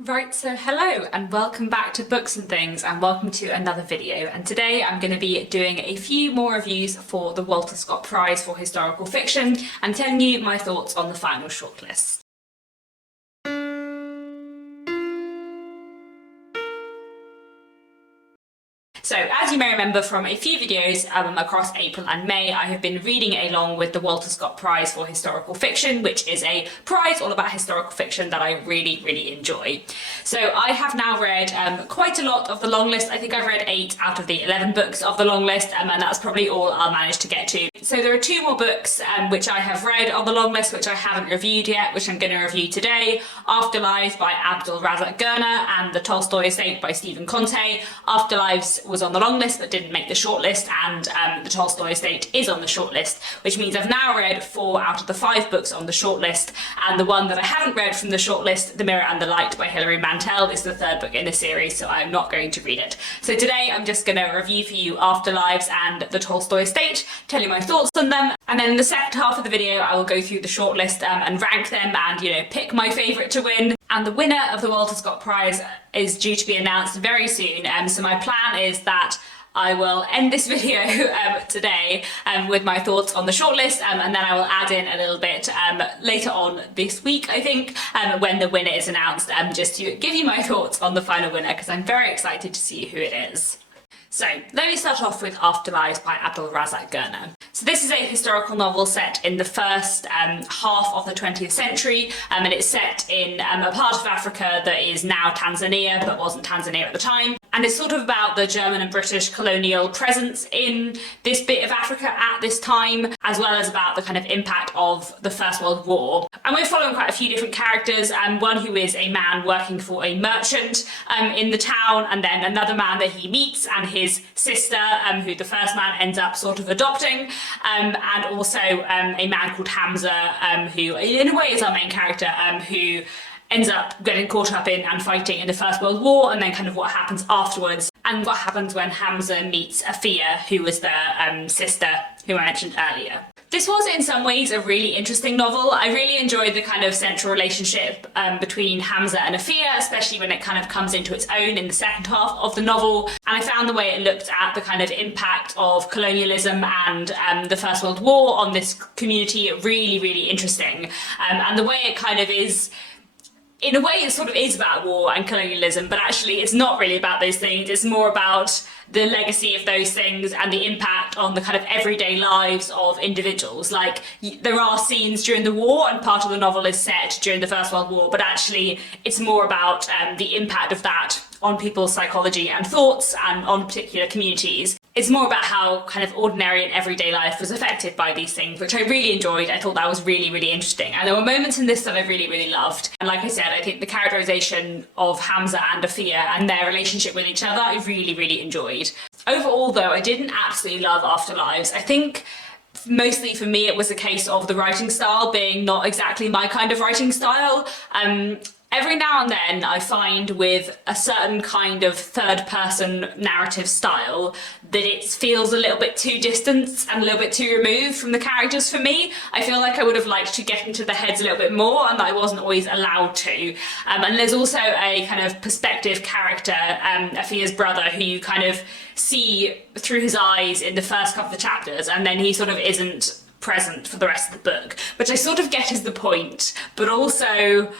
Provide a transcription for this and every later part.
Right, so hello and welcome back to Books and Things and welcome to another video. And today I'm going to be doing a few more reviews for the Walter Scott Prize for Historical Fiction and telling you my thoughts on the final shortlist. So, as you may remember from a few videos across April and May, I have been reading along with the Walter Scott Prize for Historical Fiction, which is a prize all about historical fiction that I really enjoy. So I have now read quite a lot of the long list. I think I've read 8 out of the 11 books of the long list, and that's probably all I'll manage to get to. So there are 2 more books which I have read on the long list, which I haven't reviewed yet, which I'm going to review today. Afterlives by Abdul Razak Gurna and The Tolstoy Estate by Stephen Conte. Afterlives was on the long list but didn't make the shortlist, and The Tolstoy Estate is on the shortlist, which means I've now read 4 out of the 5 books on the shortlist, and the one that I haven't read from the shortlist, The Mirror and the Light by Hilary Mantel, is the 3rd book in the series, so I'm not going to read it. So today I'm just going to review for you Afterlives and The Tolstoy Estate, tell you my thoughts on them, and then in the second half of the video I will go through the shortlist and rank them and, pick my favourite to win. And the winner of the Walter Scott Prize is due to be announced very soon, so my plan is that I will end this video today with my thoughts on the shortlist, and then I will add in a little bit later on this week, I think, when the winner is announced, just to give you my thoughts on the final winner, because I'm very excited to see who it is. So, let me start off with Afterlives by Abdul Razak Gurna. So this is a historical novel set in the first half of the 20th century, and it's set in a part of Africa that is now Tanzania, but wasn't Tanzania at the time. And it's sort of about the German and British colonial presence in this bit of Africa at this time, as well as about the kind of impact of the First World War. And we're following quite a few different characters, one who is a man working for a merchant in the town, and then another man that he meets, and his sister, who the first man ends up sort of adopting, and also a man called Hamza, who in a way is our main character, who ends up getting caught up in and fighting in the First World War, and then kind of what happens afterwards, and what happens when Hamza meets Afia, who was the sister who I mentioned earlier. This was in some ways a really interesting novel. I really enjoyed the kind of central relationship between Hamza and Afia, especially when it kind of comes into its own in the second half of the novel. And I found the way it looked at the kind of impact of colonialism and the First World War on this community really interesting. And the way it kind of is, in a way it sort of is about war and colonialism, but actually it's not really about those things. It's more about the legacy of those things and the impact on the kind of everyday lives of individuals. Like, there are scenes during the war, and part of the novel is set during the First World War, but actually it's more about the impact of that on people's psychology and thoughts and on particular communities. It's more about how kind of ordinary and everyday life was affected by these things, which I really enjoyed. I thought that was really interesting. And there were moments in this that I really loved. And like I said, I think the characterization of Hamza and Afia and their relationship with each other, I really enjoyed. Overall though, I didn't absolutely love Afterlives. I think mostly for me it was a case of the writing style being not exactly my kind of writing style. Every now and then I find with a certain kind of third-person narrative style that it feels a little bit too distant and a little bit too removed from the characters for me. I feel like I would have liked to get into their heads a little bit more, and that I wasn't always allowed to. And there's also a kind of perspective character, Afia's brother, who you kind of see through his eyes in the first couple of chapters, and then he sort of isn't present for the rest of the book, which I sort of get is the point, but also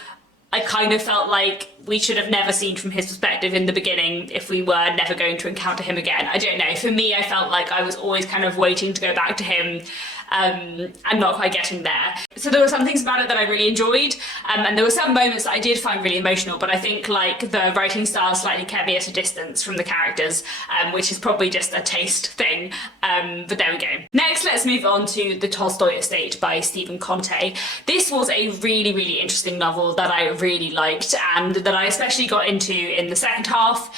I kind of felt like we should have never seen from his perspective in the beginning if we were never going to encounter him again. I don't know, for me I felt like I was always kind of waiting to go back to him and not quite getting there. So there were some things about it that I really enjoyed, and there were some moments that I did find really emotional, but I think like the writing style slightly kept me at a distance from the characters, which is probably just a taste thing, but there we go. Next, let's move on to The Tolstoy Estate by Stephen Conte. This was a really interesting novel that I really liked, and that I especially got into in the second half.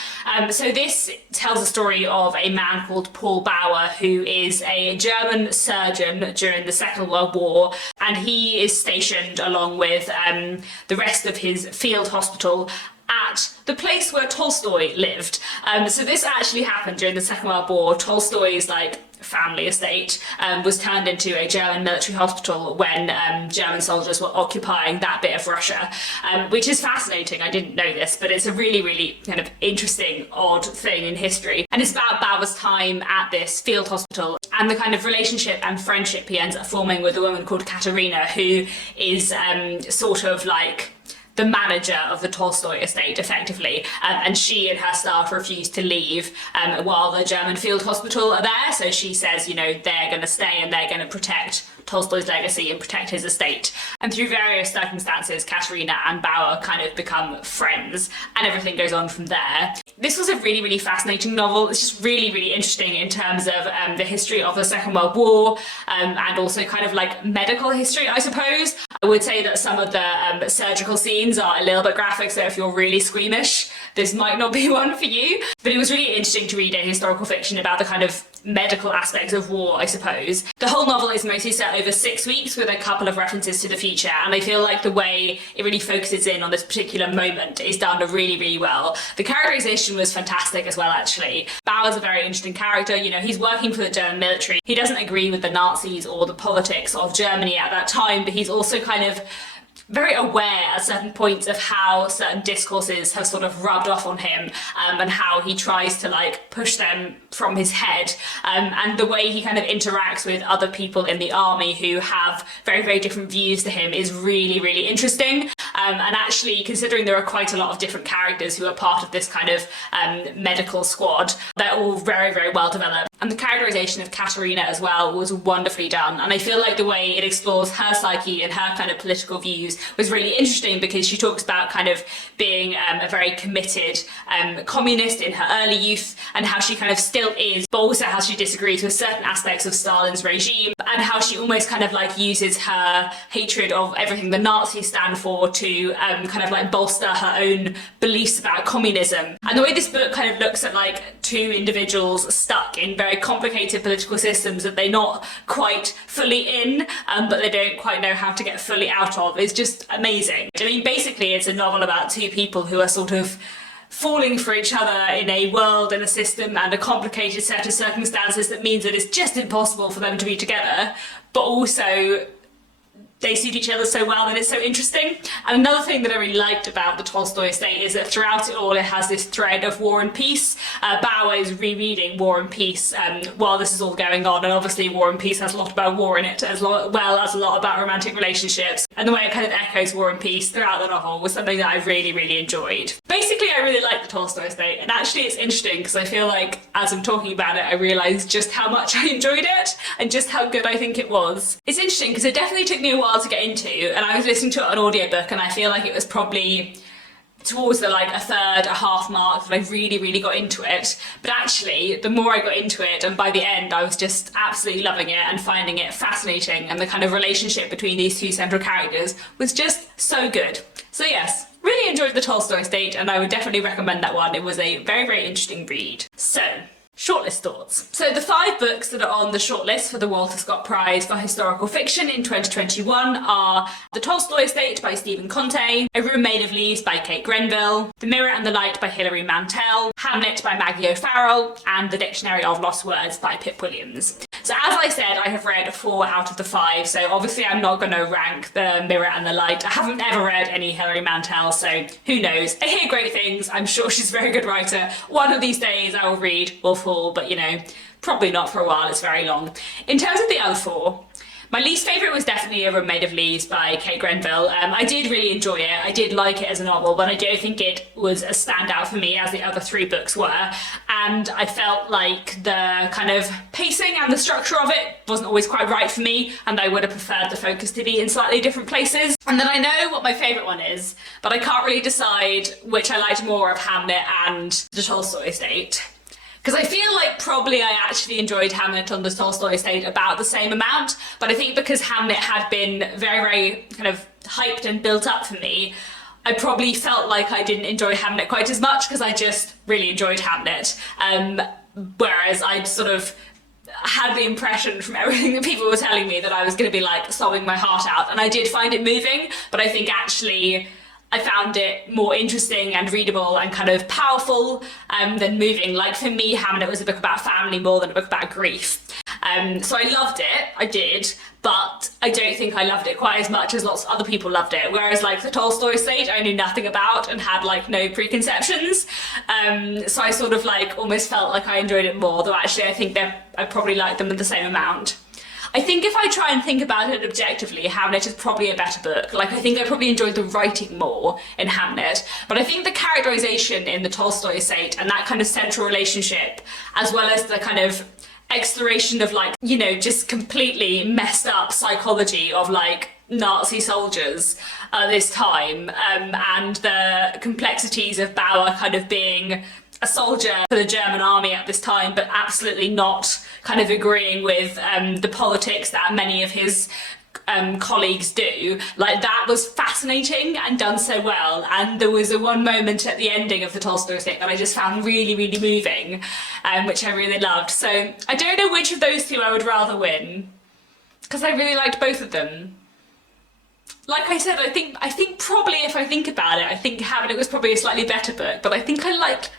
So this tells the story of a man called Paul Bauer, who is a German surgeon during the Second World War, and he is stationed along with the rest of his field hospital at the place where Tolstoy lived. So this actually happened during the Second World War. Tolstoy's like family estate was turned into a German military hospital when German soldiers were occupying that bit of Russia, which is fascinating. I didn't know this, but it's a really, really kind of interesting, odd thing in history. And it's about Bauer's time at this field hospital and the kind of relationship and friendship he ends up forming with a woman called Katerina, who is sort of like the manager of the Tolstoy estate, effectively, and she and her staff refuse to leave while the German field hospital are there. So she says, you know, they're going to stay and they're going to protect Tolstoy's legacy and protect his estate. And through various circumstances, Katerina and Bauer kind of become friends, and everything goes on from there. This was a really, really fascinating novel. It's just really, really interesting in terms of the history of the Second World War, and also kind of like medical history, I suppose. I would say that some of the surgical scenes are a little bit graphic, so if you're really squeamish, this might not be one for you. But it was really interesting to read a historical fiction about the kind of medical aspects of war, I suppose. The whole novel is mostly set over 6 weeks with a couple of references to the future, and I feel like the way it really focuses in on this particular moment is done really, really well. The characterization was fantastic as well, actually. Bauer's a very interesting character. You know, he's working for the German military. He doesn't agree with the Nazis or the politics of Germany at that time, but he's also kind of very aware at certain points of how certain discourses have sort of rubbed off on him, and how he tries to like push them from his head, and the way he kind of interacts with other people in the army who have very, very different views to him is really, really interesting. And actually, considering there are quite a lot of different characters who are part of this kind of medical squad, they're all very, very well developed. And the characterization of Katerina as well was wonderfully done. And I feel like the way it explores her psyche and her kind of political views was really interesting, because she talks about kind of being a very committed communist in her early youth, and how she kind of still is, but also how she disagrees with certain aspects of Stalin's regime, and how she almost kind of like uses her hatred of everything the Nazis stand for to kind of like bolster her own beliefs about communism. And the way this book kind of looks at like two individuals stuck in very complicated political systems that they're not quite fully in, but they don't quite know how to get fully out of, is just amazing. I mean, basically it's a novel about two people who are sort of falling for each other in a world and a system and a complicated set of circumstances that means that it's just impossible for them to be together, but also they suit each other so well that it's so interesting. And another thing that I really liked about the Tolstoy estate is that throughout it all it has this thread of war and peace. Bauer is rereading War and Peace while this is all going on, and obviously War and Peace has a lot about war in it, as well as a lot about romantic relationships. And the way it kind of echoes War and Peace throughout the novel was something that I really, really enjoyed. Basically, I really like the Tolstoy estate, and actually it's interesting because I feel like as I'm talking about it, I realise just how much I enjoyed it and just how good I think it was. It's interesting because it definitely took me a while to get into, and I was listening to it on audiobook, and I feel like it was probably towards the like a third, a half mark that I really, really got into it. But actually, the more I got into it, and by the end I was just absolutely loving it and finding it fascinating, and the kind of relationship between these two central characters was just so good. So yes, really enjoyed the Tolstoy estate, and I would definitely recommend that one. It was a very, very interesting read. So, shortlist thoughts. So the 5 books that are on the shortlist for the Walter Scott Prize for Historical Fiction in 2021 are The Tolstoy Estate by Stephen Conte, A Room Made of Leaves by Kate Grenville, The Mirror and the Light by Hilary Mantel, Hamlet by Maggie O'Farrell, and The Dictionary of Lost Words by Pip Williams. So as I said, I have read 4 out of the 5, so obviously I'm not going to rank The Mirror and the Light. I haven't ever read any Hilary Mantel, so who knows. I hear great things. I'm sure she's a very good writer. One of these days I will read Wolf Hall, but you know, probably not for a while, it's very long. In terms of the other 4, my least favourite was definitely A Room Made of Leaves by Kate Grenville. I did really enjoy it, I did like it as a novel, but I don't think it was a standout for me as the other 3 books were, and I felt like the kind of pacing and the structure of it wasn't always quite right for me, and I would have preferred the focus to be in slightly different places. And then I know what my favourite one is, but I can't really decide which I liked more of Hamlet and the Tolstoy estate. Because I feel like probably I actually enjoyed Hamlet on the Tolstoy estate about the same amount, but I think because Hamlet had been very, very kind of hyped and built up for me, I probably felt like I didn't enjoy Hamlet quite as much because I just really enjoyed Hamlet. Whereas I'd sort of had the impression from everything that people were telling me that I was going to be like sobbing my heart out, and I did find it moving, but I think actually I found it more interesting and readable and kind of powerful than moving. Like for me, Hamlet was a book about family more than a book about grief. So I loved it, I did, but I don't think I loved it quite as much as lots of other people loved it. Whereas like the Tolstoy estate I knew nothing about and had like no preconceptions. So I sort of like almost felt like I enjoyed it more, though actually I think I probably liked them in the same amount. I think if I try and think about it objectively, Hamlet is probably a better book. Like, I think I probably enjoyed the writing more in Hamlet, but I think the characterization in the Tolstoy estate and that kind of central relationship, as well as the kind of exploration of like, you know, just completely messed up psychology of like Nazi soldiers at this time, and the complexities of Bauer kind of being a soldier for the German army at this time, but absolutely not kind of agreeing with the politics that many of his colleagues do. Like, that was fascinating and done so well. And there was one moment at the ending of the Tolstoy estate that I just found really, really moving, which I really loved. So I don't know which of those two I would rather win, because I really liked both of them. Like I said, I think probably if I think about it, I think Hamlet was probably a slightly better book, but I think I liked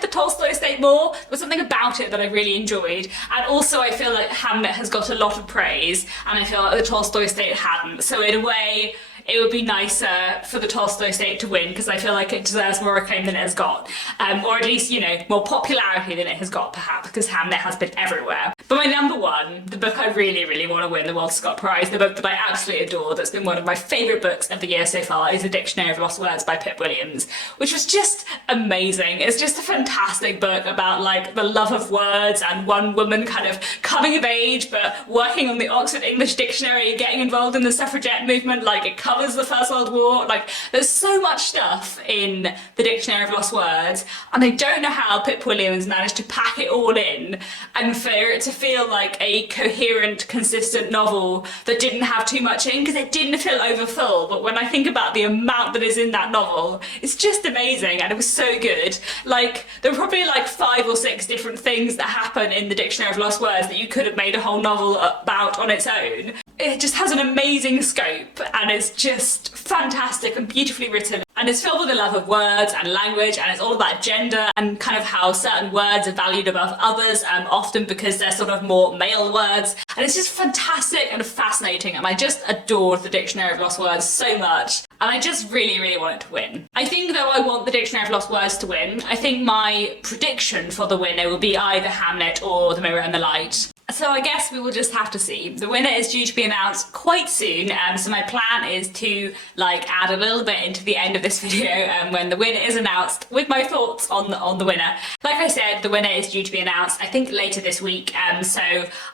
the Tolstoy estate more. There was something about it that I really enjoyed. And also I feel like Hamlet has got a lot of praise, and I feel like the Tolstoy estate hadn't. So in a way, it would be nicer for the Tolstoy estate to win, because I feel like it deserves more acclaim than it has got. Or at least, you know, more popularity than it has got, perhaps, because Hamlet has been everywhere. But my number one, the book I really, really want to win the Walter Scott Prize, the book that I absolutely adore, that's been one of my favourite books of the year so far, is The Dictionary of Lost Words by Pip Williams, which was just amazing. It's just a fantastic book about like the love of words and one woman kind of coming of age, but working on the Oxford English Dictionary, getting involved in the suffragette movement. Like, it covers the First World War. Like, there's so much stuff in The Dictionary of Lost Words, and I don't know how Pip Williams managed to pack it all in and for it to feel like a coherent, consistent novel that didn't have too much in, because it didn't feel overfull. But when I think about the amount that is in that novel, it's just amazing, and it was so good. Like, there were probably like 5 or 6 different things that happen in The Dictionary of Lost Words that you could have made a whole novel about on its own. It just has an amazing scope, and it's just fantastic and beautifully written. And it's filled with a love of words and language, and it's all about gender and kind of how certain words are valued above others, often because they're sort of more male words. And it's just fantastic and fascinating, and I just adored The Dictionary of Lost Words so much. And I just really, really want it to win. I think, though, I want The Dictionary of Lost Words to win. I think my prediction for the winner will be either Hamlet or The Mirror and the Light. So I guess we will just have to see. The winner is due to be announced quite soon, so my plan is to like add a little bit into the end of this video when the winner is announced with my thoughts on the winner. Like I said, the winner is due to be announced I think later this week, so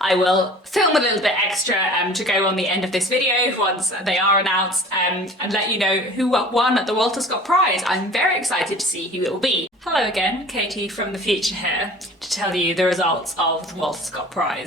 I will film a little bit extra to go on the end of this video once they are announced, and let you know who won the Walter Scott Prize. I'm very excited to see who it will be. Hello again, Katie from the future here to tell you the results of the Walter Scott Prize.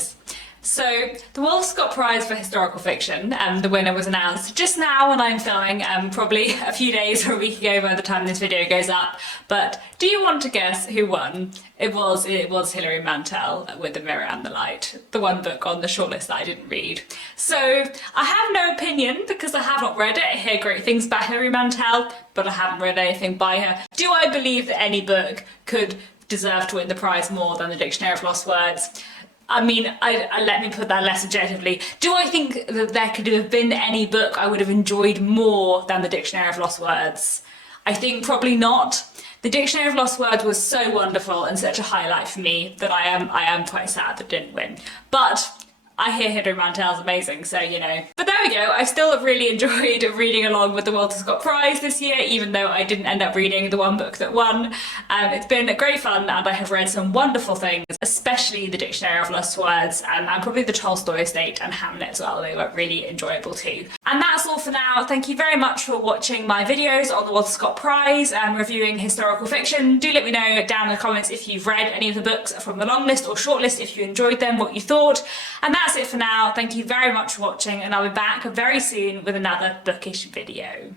So, the Walter Scott Prize for Historical Fiction, the winner was announced just now when I'm filming, probably a few days or a week ago by the time this video goes up. But do you want to guess who won? It was Hilary Mantel with The Mirror and the Light, the one book on the shortlist that I didn't read. So, I have no opinion because I have not read it. I hear great things about Hilary Mantel, but I haven't read anything by her. Do I believe that any book could deserve to win the prize more than The Dictionary of Lost Words? I mean, let me put that less objectively. Do I think that there could have been any book I would have enjoyed more than The Dictionary of Lost Words? I think probably not. The Dictionary of Lost Words was so wonderful and such a highlight for me that I am quite sad that it didn't win. But I hear Hilary Mantel's amazing, so you know. But there we go, I still really enjoyed reading along with the Walter Scott Prize this year, even though I didn't end up reading the one book that won. It's been great fun, and I have read some wonderful things, especially the Dictionary of Lost Words, and probably the Tolstoy estate and Hamlet as well. They were really enjoyable too. And that's all for now. Thank you very much for watching my videos on the Walter Scott Prize and reviewing historical fiction. Do let me know down in the comments if you've read any of the books from the long list or shortlist, if you enjoyed them, what you thought. And that's it for now. Thank you very much for watching, and I'll be back very soon with another bookish video.